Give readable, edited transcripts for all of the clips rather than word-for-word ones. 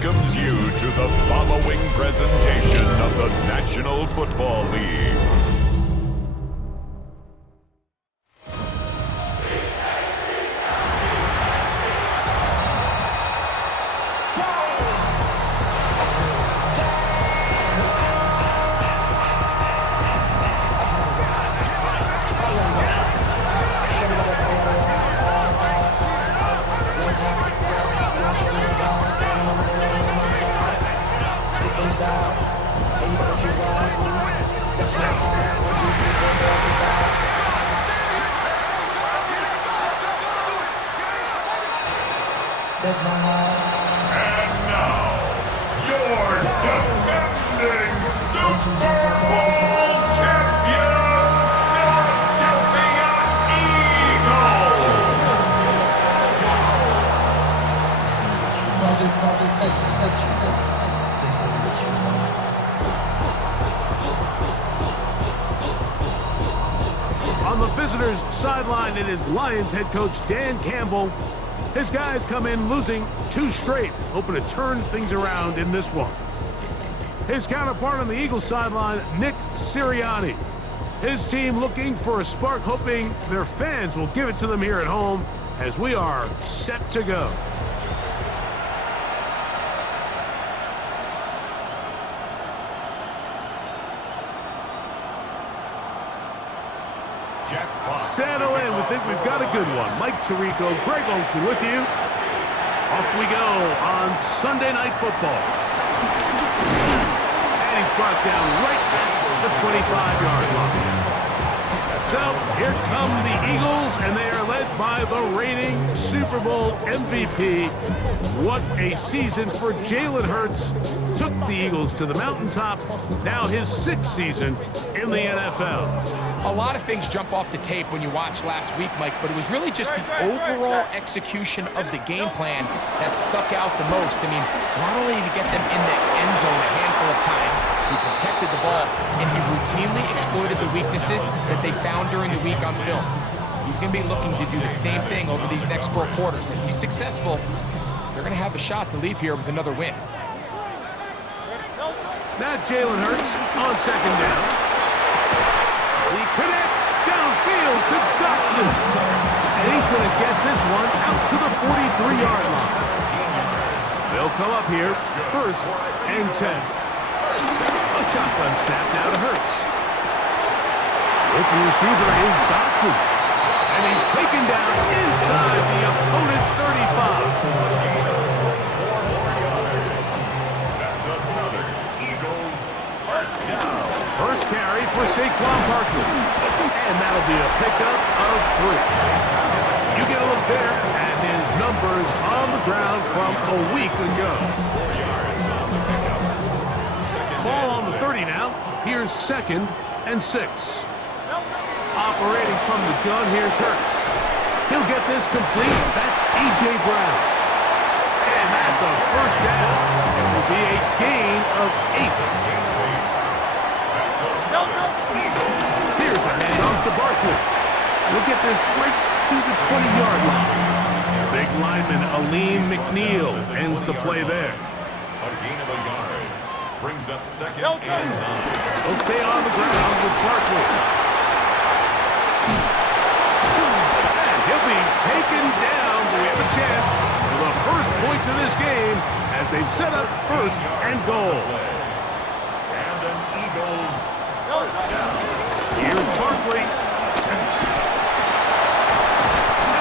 welcomes you to the following presentation of the National Football League. That's my heart. And now, your defending Super Bowl champion, Philadelphia Eagles. This ain't what you want. This ain't what you want. This ain't what you want. On the visitors' sideline, it is Lions head coach Dan Campbell. His guys come in losing 2 straight, hoping to turn things around in this one. His counterpart on the Eagles sideline, Nick Sirianni. His team looking for a spark, hoping their fans will give it to them here at home as we are set to go. Settle in. We think we've got a good one. Mike Tirico, Greg Olsen with you. Off we go on Sunday Night Football. And he's brought down right at the 25-yard line. So here come the Eagles, and they are led by the reigning Super Bowl MVP. What a season for Jalen Hurts. Took the Eagles to the mountaintop. Now his 6th season in the NFL. A lot of things jump off the tape when you watch last week, Mike, but it was really just the overall execution of the game plan that stuck out the most. I mean, not only did he get them in the end zone a handful of times, he protected the ball, and he routinely exploited the weaknesses that they found during the week on film. He's going to be looking to do the same thing over these next 4 quarters. If he's successful, they're going to have a shot to leave here with another win. Now Jalen Hurts on 2nd down. He connects downfield to Dotson. And he's going to get this one out to the 43-yard line. They'll come up here, 1st and 10. A shotgun snap now to Hurts. Open receiver is Dotson. And he's taken down inside the opponent's 35. First carry for Saquon Barkley. And that'll be a pickup of 3. You get a look there at his numbers on the ground from a week ago. Ball on the 30 now. Here's 2nd and 6. Operating from the gun, here's Hurts. He'll get this complete. That's A.J. Brown. And that's a 1st down. It will be a gain of 8. Here's a handoff to Barkley. We'll get this right to the 20-yard line. Big lineman Aleem McNeil ends the play there. A gain of a yard brings up 2nd and 9. They'll stay on the ground with Barkley. And he'll be taken down. We have a chance for the first points of this game as they've set up 1st and goal. And an Eagles first down. Here's Barkley.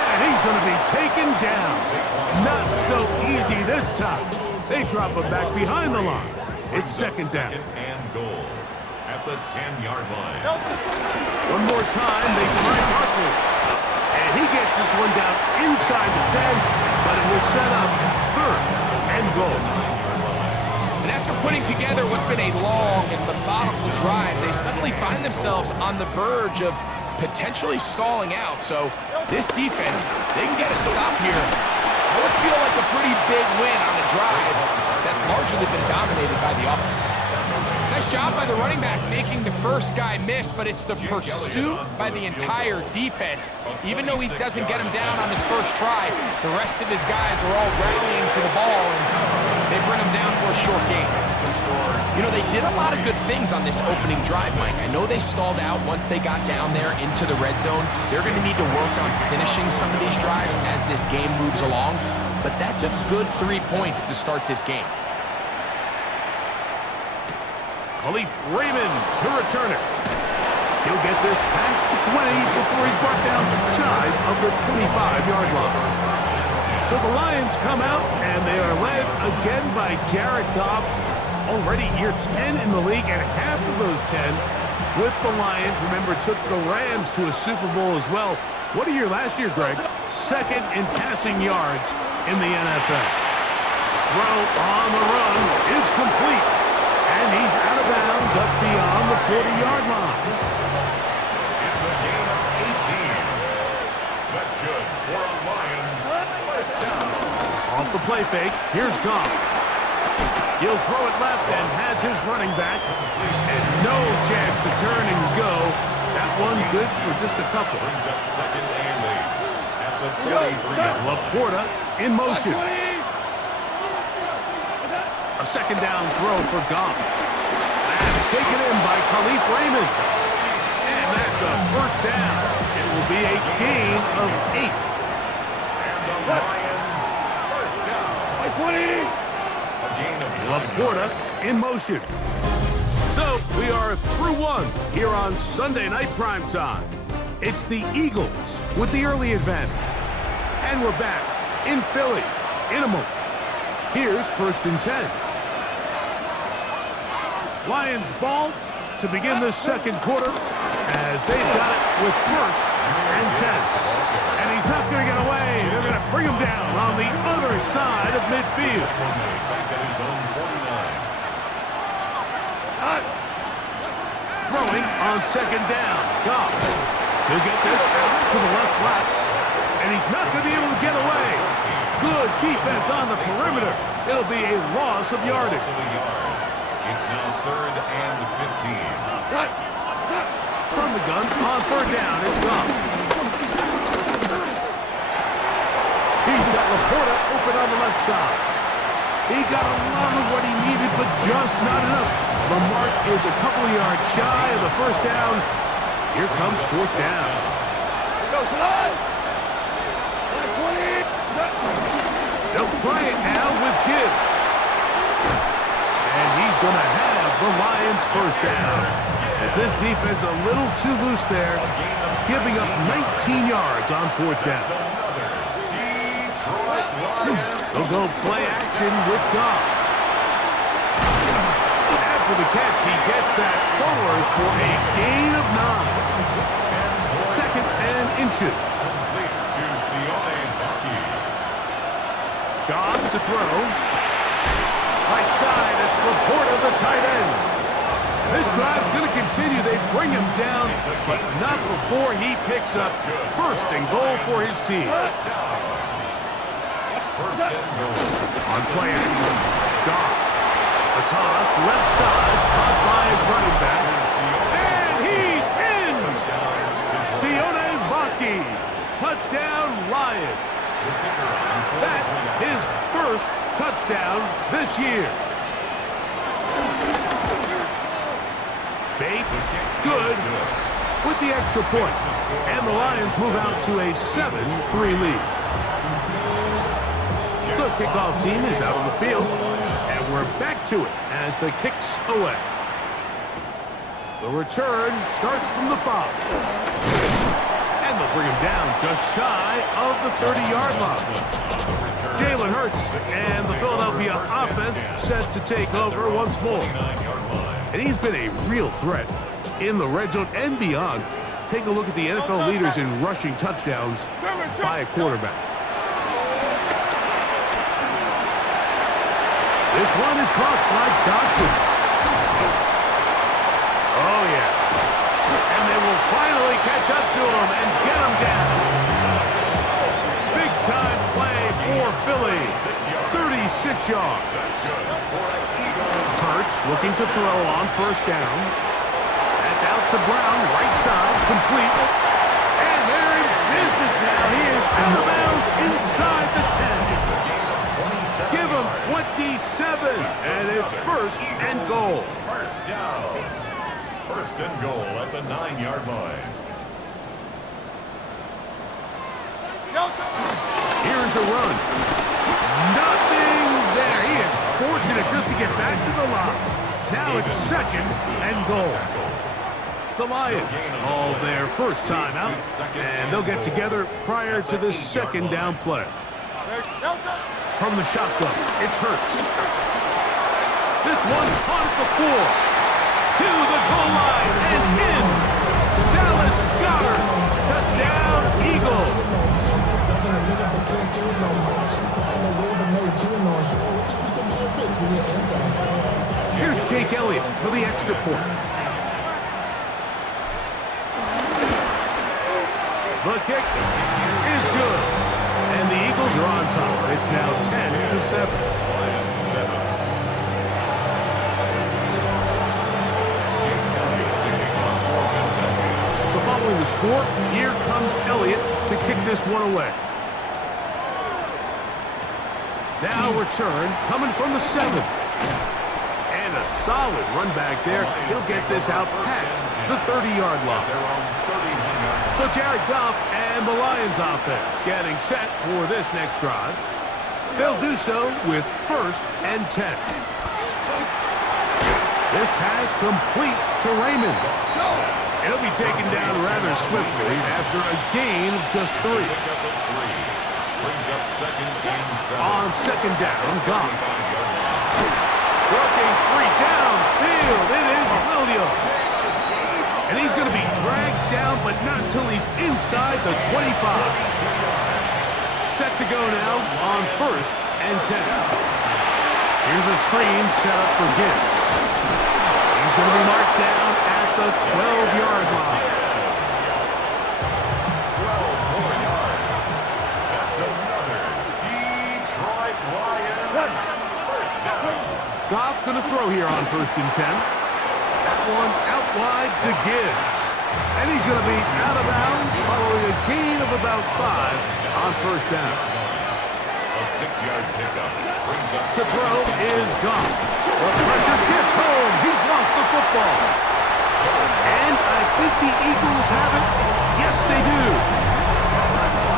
And he's going to be taken down. Not so easy this time. They drop him back behind the line. It's 2nd down. 2nd and goal at the 10-yard line. One more time, they try Barkley. And he gets this one down inside the 10, but it will set up 3rd and goal. And after putting together what's been a long and methodical drive, they suddenly find themselves on the verge of potentially stalling out. So this defense, they can get a stop here. That would feel like a pretty big win on a drive that's largely been dominated by the offense. Nice job by the running back making the first guy miss, but it's the pursuit by the entire defense. Even though he doesn't get him down on his first try, the rest of his guys are all rallying to the ball, and they bring him down for a short gain. You know, they did a lot of good things on this opening drive, Mike. I know they stalled out once they got down there into the red zone. They're going to need to work on finishing some of these drives as this game moves along, but that's a good 3 points to start this game. Khalif Raymond to return it. He'll get this past the 20 before he's brought down shy of the 25-yard line. So the Lions come out, and they are led again by Jared Goff. Already year 10 in the league, and half of those 10 with the Lions. Remember, took the Rams to a Super Bowl as well. What a year last year, Greg. Second in passing yards in the NFL. Throw on the run is complete, and he's out of bounds up beyond the 40-yard line. It's a gain of 18. That's good for a Lions first down. Off the play fake, here's Goff. He'll throw it left and has his running back. And no chance to turn and go. That one good for just a couple. Brings up second and 8 at the 43. Laporta in motion. A second down throw for Goff. That's taken in by Khalif Raymond. And that's a first down. It will be a gain of 8. And the Lions first down. Laporta in motion. So we are through one here on Sunday Night Primetime. It's the Eagles with the early advantage. And we're back in Philly in a moment. Here's 1st and 10. Lions ball to begin the second quarter as they've got it with 1st and 10. And he's not going to get away. They're going to bring him down on the other side of midfield. Throwing on second down. Goff. He'll get this out to the left flat. And he's not going to be able to get away. Good defense on the perimeter. It'll be a loss of yardage. It's now 3rd and 15. From the gun on 3rd down, it's Goff. He's got Laporta open on the left side. He got a lot of what he needed, but just not enough. The mark is a couple of yards shy of the first down. Here comes 4th down. They'll try it now with Gibbs. And he's going to have the Lions first down. As this defense a little too loose there, giving up 19 yards on 4th down. They'll go play action with Goff. After the catch, he gets that forward for a gain of 9. 2nd and inches. Goff to throw. Right side, it's Laporta, the tight end. This drive's going to continue. They bring him down, but not before he picks up 1st and goal for his team. On play action, Goff. A toss, left side, caught by his running back. And he's in! Sione Vaki. Touchdown, Lions. That his 1st touchdown this year. Bates, good, with the extra point. And the Lions move out to a 7-3 lead. The kickoff team is out on the field, and we're back to it as the kick's away. The return starts from the 5. And they'll bring him down just shy of the 30-yard line. Jalen Hurts and the Philadelphia offense set to take over once more. And he's been a real threat in the red zone and beyond. Take a look at the NFL leaders in rushing touchdowns by a quarterback. This one is caught by Dodson. Oh, yeah. And they will finally catch up to him and get him down. Big-time play for Philly. 36 yards. That's good for an Eagles. Hurts looking to throw on first down. That's out to Brown, right side, complete. And they're in business now. He is out of bounds inside the 10. It's a gain of 27 Give him yards. 27, and it's first and goal. First down. First and goal at the 9-yard line. Here's a run. Nothing there. He is fortunate just to get back to the line. Now it's second and goal. The Lions all their first time out, and they'll get together prior to the second down play. From the shotgun, it's Hurts. This one caught at the 4. To the goal line and in. Dallas Goddard. Touchdown, Eagles. Here's Jake Elliott for the extra point. The kick is good. And the Eagles are on top. It's now 10-7. Lions 7. So following the score, here comes Elliott to kick this one away. Now return coming from the 7. And a solid run back there. He'll get this out past the 30-yard line. So Jared Goff and the Lions offense getting set for this next drive. They'll do so with first and 10. This pass complete to Raymond. He'll be taken down rather swiftly after a gain of just 3. Brings up second and 7. On second down, Goff. Working free downfield. It is Williams. And he's going to be dragged down, but not until he's inside the 25. Set to go now on first and 10. Here's a screen set up for Gibbs. He's going to be marked down at the 12-yard line. 12 more yards. That's another Detroit Lions first down. Goff going to throw here on first and 10. That one out wide to Gibbs. And he's going to be out of bounds following a gain of about 5 on first down. A 6-yard pickup brings up To throw is Goff. The pressure gets home. He's lost the football. And I think the Eagles have it. Yes, they do.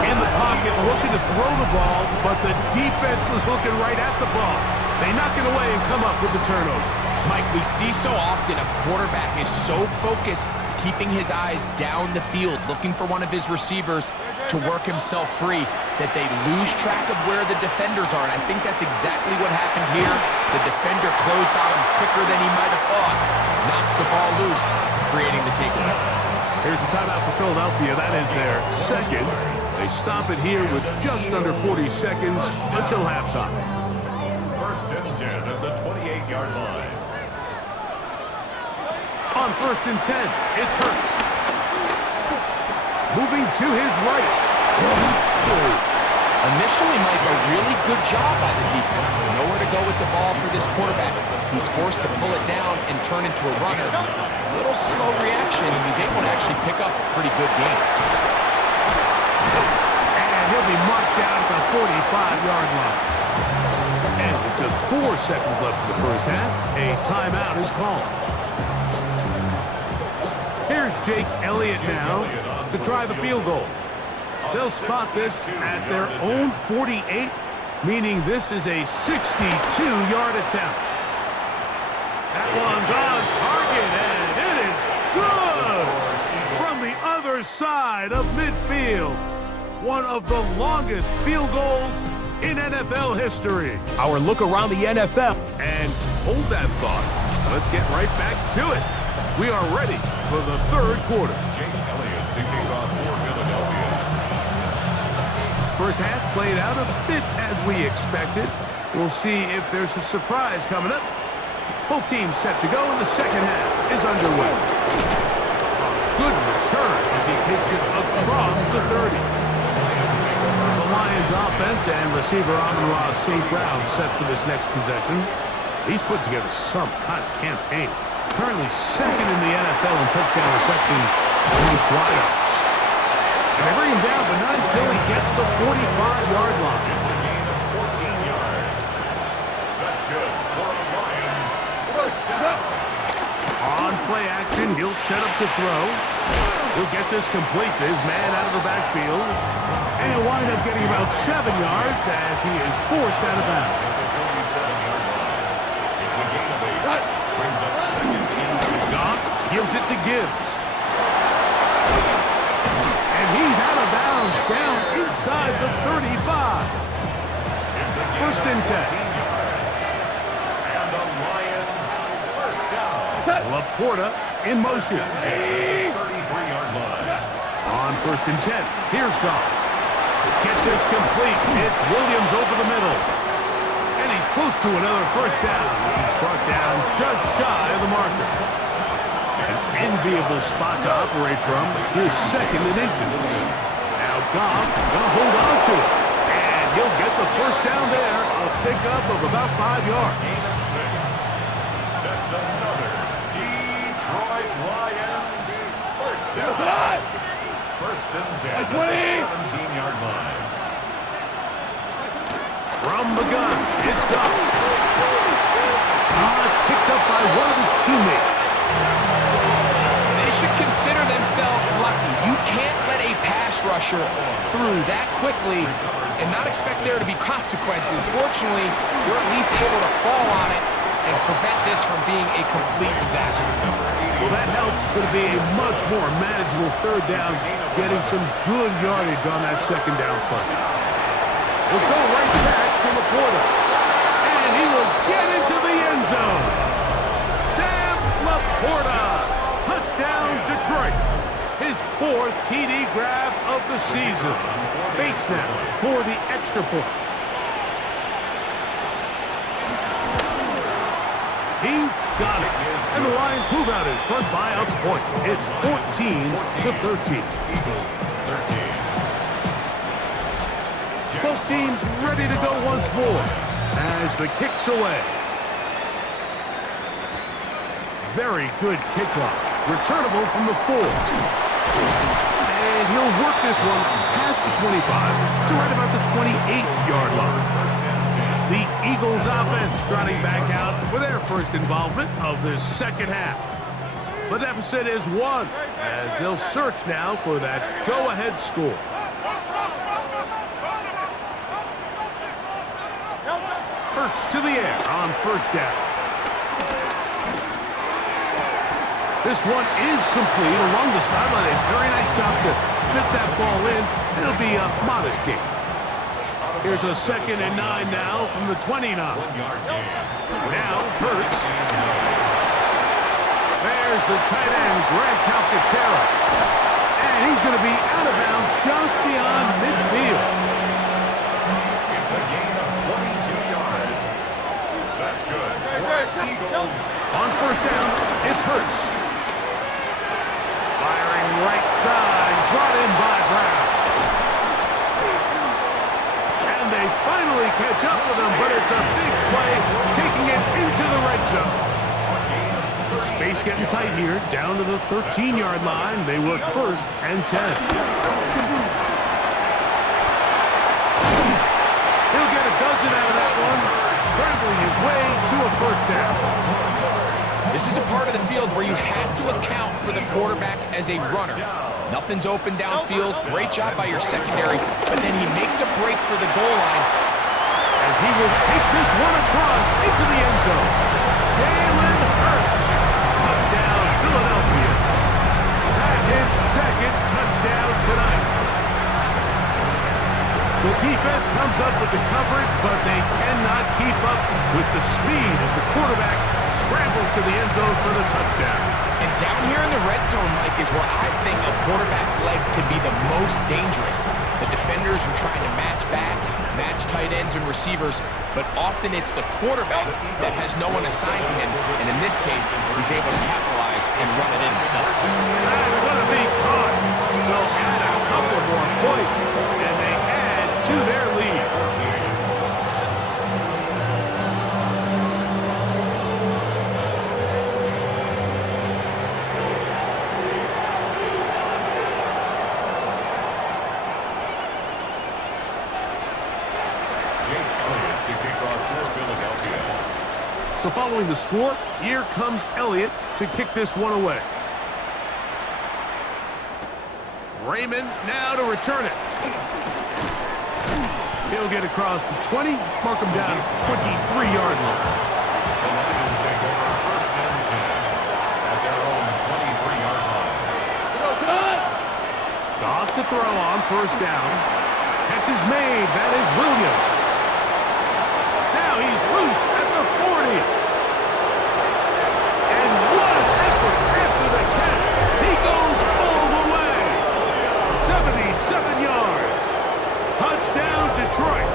In the pocket, looking to throw the ball, but the defense was looking right at the ball. They knock it away and come up with the turnover. Mike, we see so often a quarterback is so focused, keeping his eyes down the field, looking for one of his receivers to work himself free, that they lose track of where the defenders are. And I think that's exactly what happened here. The defender closed on him quicker than he might have thought. Knocks the ball loose, creating the takeaway. Here's a timeout for Philadelphia. That is their second. They stop it here with just under 40 seconds until halftime. first and 10 at the 28-yard line. On first and 10, it's Hurts. Moving to his right. Initially, Mike, a really good job by the defense. Nowhere to go with the ball for this quarterback. He's forced to pull it down and turn into a runner. A little slow reaction, and he's able to actually pick up a pretty good game. And he'll be marked down at the 45-yard line. And with just 4 seconds left in the first half, a timeout is called. Here's Jake Elliott now to try the field goal. They'll spot this at their own 48, meaning this is a 62-yard attempt. That one's on target, and it is good! From the other side of midfield, one of the longest field goals in NFL history. Our look around the NFL. And hold that thought. Let's get right back to it. We are ready for the third quarter. Jake Elliott to kick off for Philadelphia. First half played out a bit as we expected. We'll see if there's a surprise coming up. Both teams set to go, and the second half is underway. A good return as he takes it across the 30. The Lions offense and receiver Amon-Ra St. Brown set for this next possession. He's put together some kind of campaign. Currently second in the NFL in touchdown receptions amongst wideouts. And they bring him down, but not until he gets the 45-yard line. It's a gain of 14 yards. That's good for the Lions. First down. On play action, he'll set up to throw. He'll get this complete to his man out of the backfield. And he'll wind up getting about 7 yards as he is forced out of bounds. It's a gain of 8. Brings up second and 2. Goff gives it to Gibbs. And he's out of bounds down inside the 35. It's a gain First and 10. of 14 yards. And the Lions first down. Laporta in motion. 33-yard line. On first and 10, here's Goff. To get this complete, it's Williams over the middle. And he's close to another first down. He's brought down just shy of the marker. An enviable spot to operate from. Here's second and inches. Now Goff gonna hold on to it. And he'll get the first down there. A pickup of about 5 yards. Gain of 6. That's another Detroit Lions first down. First and 10 at the 17-yard line. From the gun, it's Goff. It's picked up by one of his teammates. They should consider themselves lucky. You can't let a pass rusher through that quickly and not expect there to be consequences. Fortunately, you're at least able to fall on it and prevent this from being a complete disaster. Well, that helps. It's going to be a much more manageable third down, getting some good yardage on that second down play. He'll go right back to Laporta. And he will get into the end zone. Sam Laporta. Touchdown, Detroit. His 4th TD grab of the season. Bates now for the extra point. He's got it. And the Lions move out in front by a point. It's 14-13. Eagles 13. Both teams ready to go once more as the kick's away. Very good kickoff. Returnable from the 4. And he'll work this one past the 25 to right about the 28-yard line. The Eagles offense trotting back out for their first involvement of this second half. The deficit is 1 as they'll search now for that go-ahead score. Hurts to the air on first down. This one is complete along the sideline. A very nice job to fit that ball in. It'll be a modest gain. Here's a second and 9 now from the 29. Now Hurts. There's the tight end, Greg Calcaterra. And he's going to be out of bounds just beyond midfield. It's a gain of 22 yards. That's good. Eagles. On first down, it's Hurts. Firing right side, brought in by Brown. And they finally catch up with him, but it's a big play, taking it into the red zone. Space getting tight here, down to the 13-yard line. They work first and 10. He'll get a dozen out of that one, scrambling his way to a first down. This is a part of the field where you have to account for the quarterback as a runner. Nothing's open downfield. Great job by your secondary, but then he makes a break for the goal line. And he will take this one across into the end zone. Jalen Hurts. Touchdown, Philadelphia. That is second touchdown tonight. The defense comes up with the coverage, but they cannot keep up with the speed as the quarterback scrambles to the end zone for the touchdown. And down here in the red zone, Mike, is where I think a quarterback's legs can be the most dangerous. The defenders are trying to match backs, match tight ends and receivers, but often it's the quarterback that has no one assigned to him, and in this case, he's able to capitalize and run it in himself. That's going to be caught. So add a couple more points, and they add to their lead. So following the score, here comes Elliott to kick this one away. Raymond now to return it. He'll get across the 20, mark him down at the 23-yard line. The Lions take over first and 10 at their own 23-yard line. Goff to throw on first down. Catch is made. That is Williams. Now he's loose at the 40. And what an effort after the catch. He goes all the way. 77 yards. Touchdown, Detroit.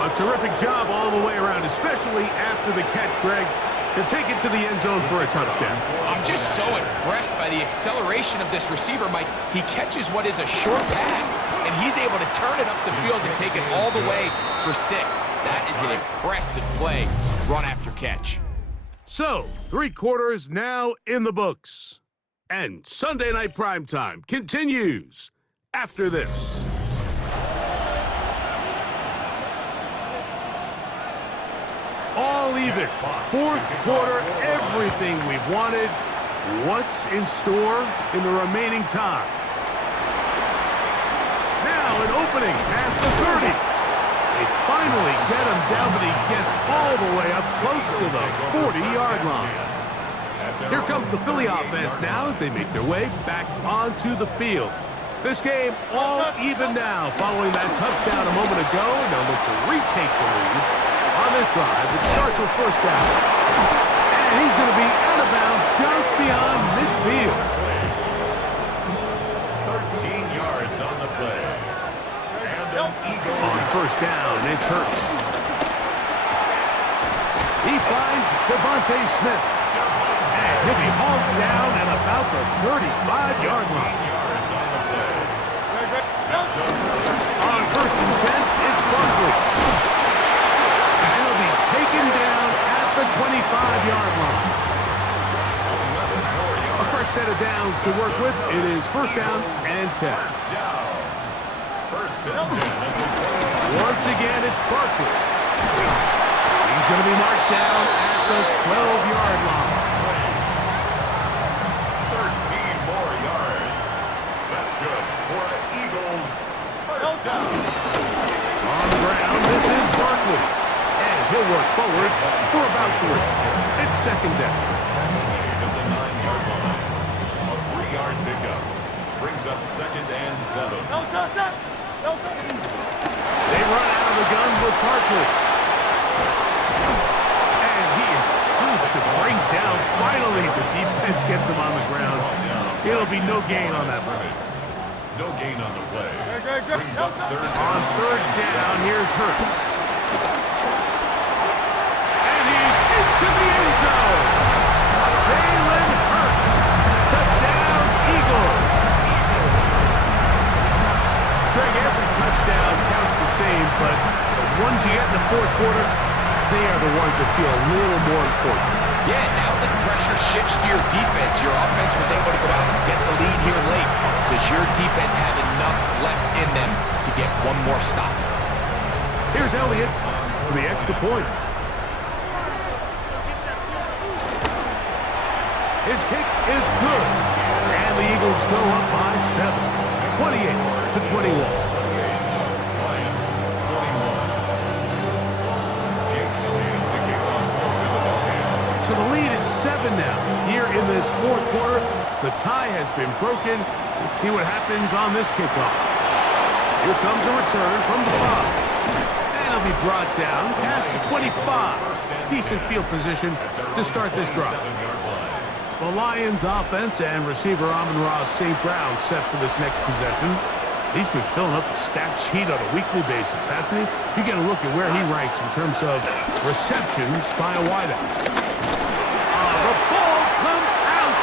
A terrific job all the way around, especially after the catch, Greg, to take it to the end zone for a touchdown. I'm just so impressed by the acceleration of this receiver, Mike. He catches what is a short pass, and he's able to turn it up the field and take it all the way for 6. That is an impressive play, run after catch. So, 3 quarters now in the books. And Sunday Night Primetime continues after this. All even. 4th quarter, everything we've wanted. What's in store in the remaining time? Now an opening past the 30. They finally get him down, but he gets all the way up close to the 40-yard line. Here comes the Philly offense now as they make their way back onto the field. This game all even now following that touchdown a moment ago, and they'll look to retake the lead on this drive. It starts with first down. And he's going to be out of bounds just beyond midfield. 13 yards on the play. On first down, it's Hurts. He finds Devontae Smith. And he'll be hauled down at about the 35-yard line. On first and 10, it's Barkley. And he'll be taken down at the 25-yard line. A fresh set of downs to work with. It is first down and 10. First and 10. Once again, it's Barkley. He's going to be marked down at the 12-yard line. 13 more yards. That's good for the Eagles. First down. On the ground, this is Barkley. And he'll work forward for about 3. It's second down. To the 9-yard line. A 3-yard pickup. Brings up second and 7. They run out of the gun with Barkley. And he is tough to bring down. Finally, the defense gets him on the ground. It'll be no gain on that play. No gain on the play. Brings up third down. On third down, here's Hurts. And he's into the end zone. Jalen Hurts. Touchdown, Eagles. Greg, every touchdown counts the same, but the ones you get in the 4th quarter, they are the ones that feel a little more important. Yeah, now that pressure shifts to your defense, your offense was able to go out and get the lead here late. Does your defense have enough left in them to get one more stop? Here's Elliott for the extra point. His kick is good. And the Eagles go up by 7. 28-21. Lions 21. Jake Elliott to kick off for Philadelphia. So the lead is 7 now. Here in this 4th quarter, the tie has been broken. Let's see what happens on this kickoff. Here comes a return from the 5. And it'll be brought down past the 25. Decent field position to start this drive. The Lions offense and receiver Amon-Ra St. Brown set for this next possession. He's been filling up the stat sheet on a weekly basis, hasn't he? You get a look at where he ranks in terms of receptions by a wideout. The ball comes out.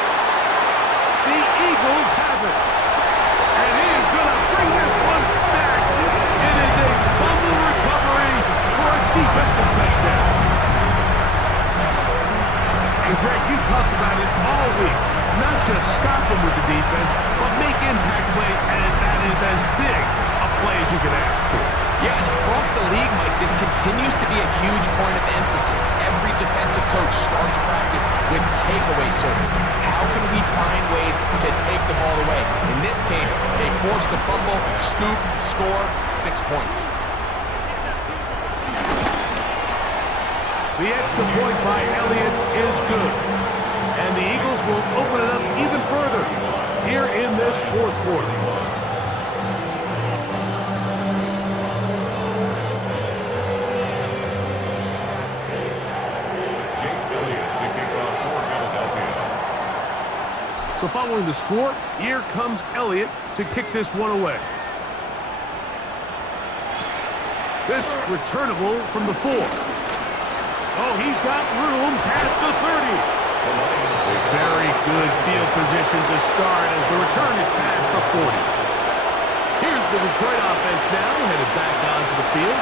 The Eagles have it. And he is going to That is as big a play as you can ask for. Yeah, and across the league, Mike, this continues to be a huge point of emphasis. Every defensive coach starts practice with takeaway circuits. How can we find ways to take the ball away? In this case, they forced the fumble, scoop, score, 6 points. The extra point by Elliott is good. And the Eagles will open it up even further here in this fourth quarter. So following the score, here comes Elliott to kick this one away. This returnable from the 4. Oh, he's got room past the 30. A very good field position to start as the return is past the 40. Here's the Detroit offense now, headed back onto the field.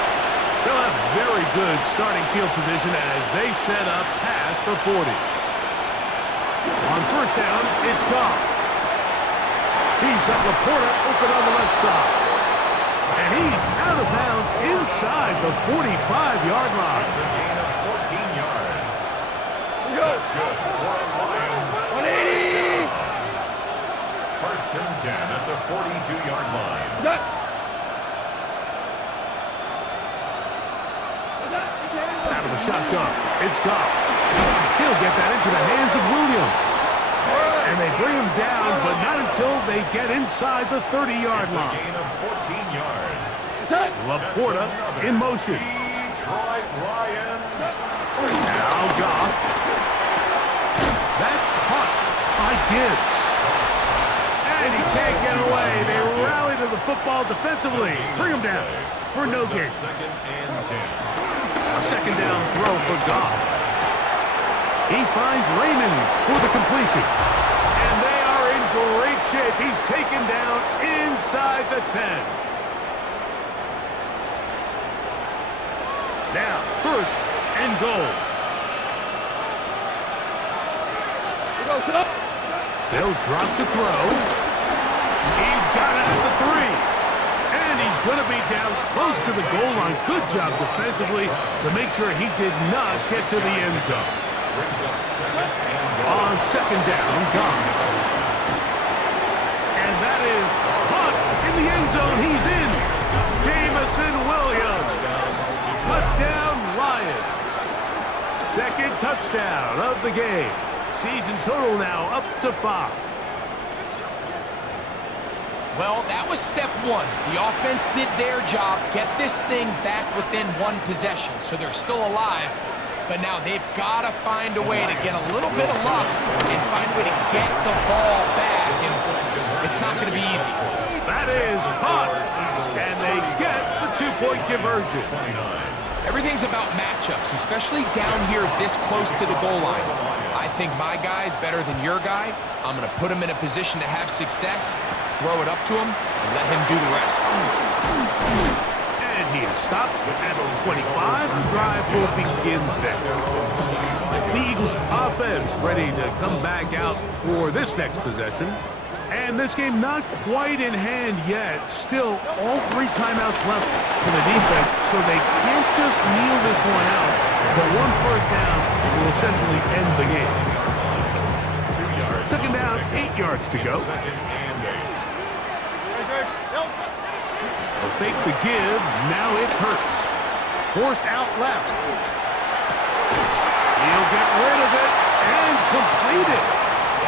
They'll have very good starting field position as they set up past the 40. On first down, it's Goff. He's got Laporta open on the left side. And he's out of bounds inside the 45-yard line. That's a gain of 14 yards. That's good for Lions. 180. First and 10 at the 42-yard line. Out of the shotgun, it's Goff. He'll get that into the hands of Williams. And they bring him down, but not until they get inside the 30-yard line. Gain of 14 yards. Laporta in motion. Detroit Lions. Now Goff. That's caught by Gibbs. And he can't get away. They rally to the football defensively. Bring him down for no gain. Second and 10. A second down throw for Goff. He finds Raymond for the completion. And they are in great shape. He's taken down inside the 10. Now, first and goal. They'll drop to throw. He's got it at the 3. And he's going to be down close to the goal line. Good job defensively to make sure he did not get to the end zone. On second down, Goff. And that is caught in the end zone. He's in. Jamison Williams. Touchdown, Lions. Second touchdown of the game. Season total now up to 5. Well, that was step 1. The offense did their job, get this thing back within 1 possession, so they're still alive. But now they've got to find a way to get a little bit of luck and find a way to get the ball back, and it's not going to be easy. That is caught, and they get the 2-point conversion. Everything's about matchups, especially down here this close to the goal line. I think my guy's better than your guy. I'm going to put him in a position to have success, throw it up to him, and let him do the rest. And he is stopped at the 25. The drive will begin there. The Eagles offense ready to come back out for this next possession. And this game not quite in hand yet. Still, all 3 timeouts left for the defense, so they can't just kneel this one out. But 1 first down will essentially end the game. 2 yards. Second down, 8 yards to go. Second and 8. They'll fake the give. Now it's Hurts. Forced out left. He'll get rid of it and complete it.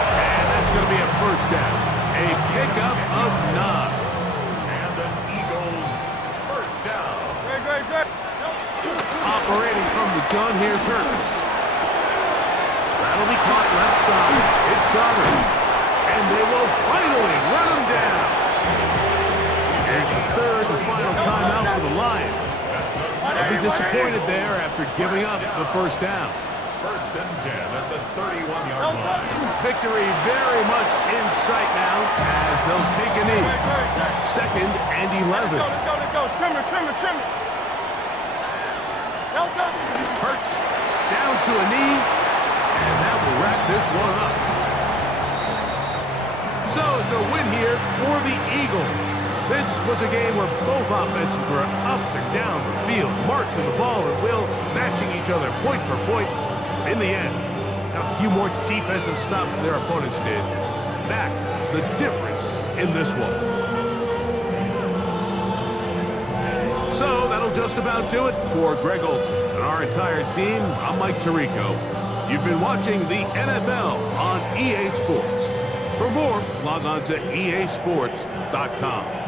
And that's going to be a first down. A pickup of 9. And an Eagles first down. Operating from the gun, here's Hurts. That'll be caught left side. It's Goddard. And they will finally run him down. Here's the third and final timeout for the Lions. They'll be disappointed there after giving up the first down. First and 10 at the 31-yard line. Victory very much in sight now as they'll take a knee. Second and 11. Go. Trimmer. Hurts down to a knee, and that will wrap this one up. So it's a win here for the Eagles. This was a game where both offenses were up and down the field, marching the ball at will, matching each other point for point. In the end, got a few more defensive stops than their opponents did. That is the difference in this one. So that'll just about do it for Greg Olson and our entire team. I'm Mike Tirico. You've been watching the NFL on EA Sports. For more, log on to easports.com.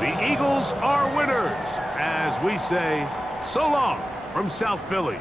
The Eagles are winners, as we say, so long from South Philly.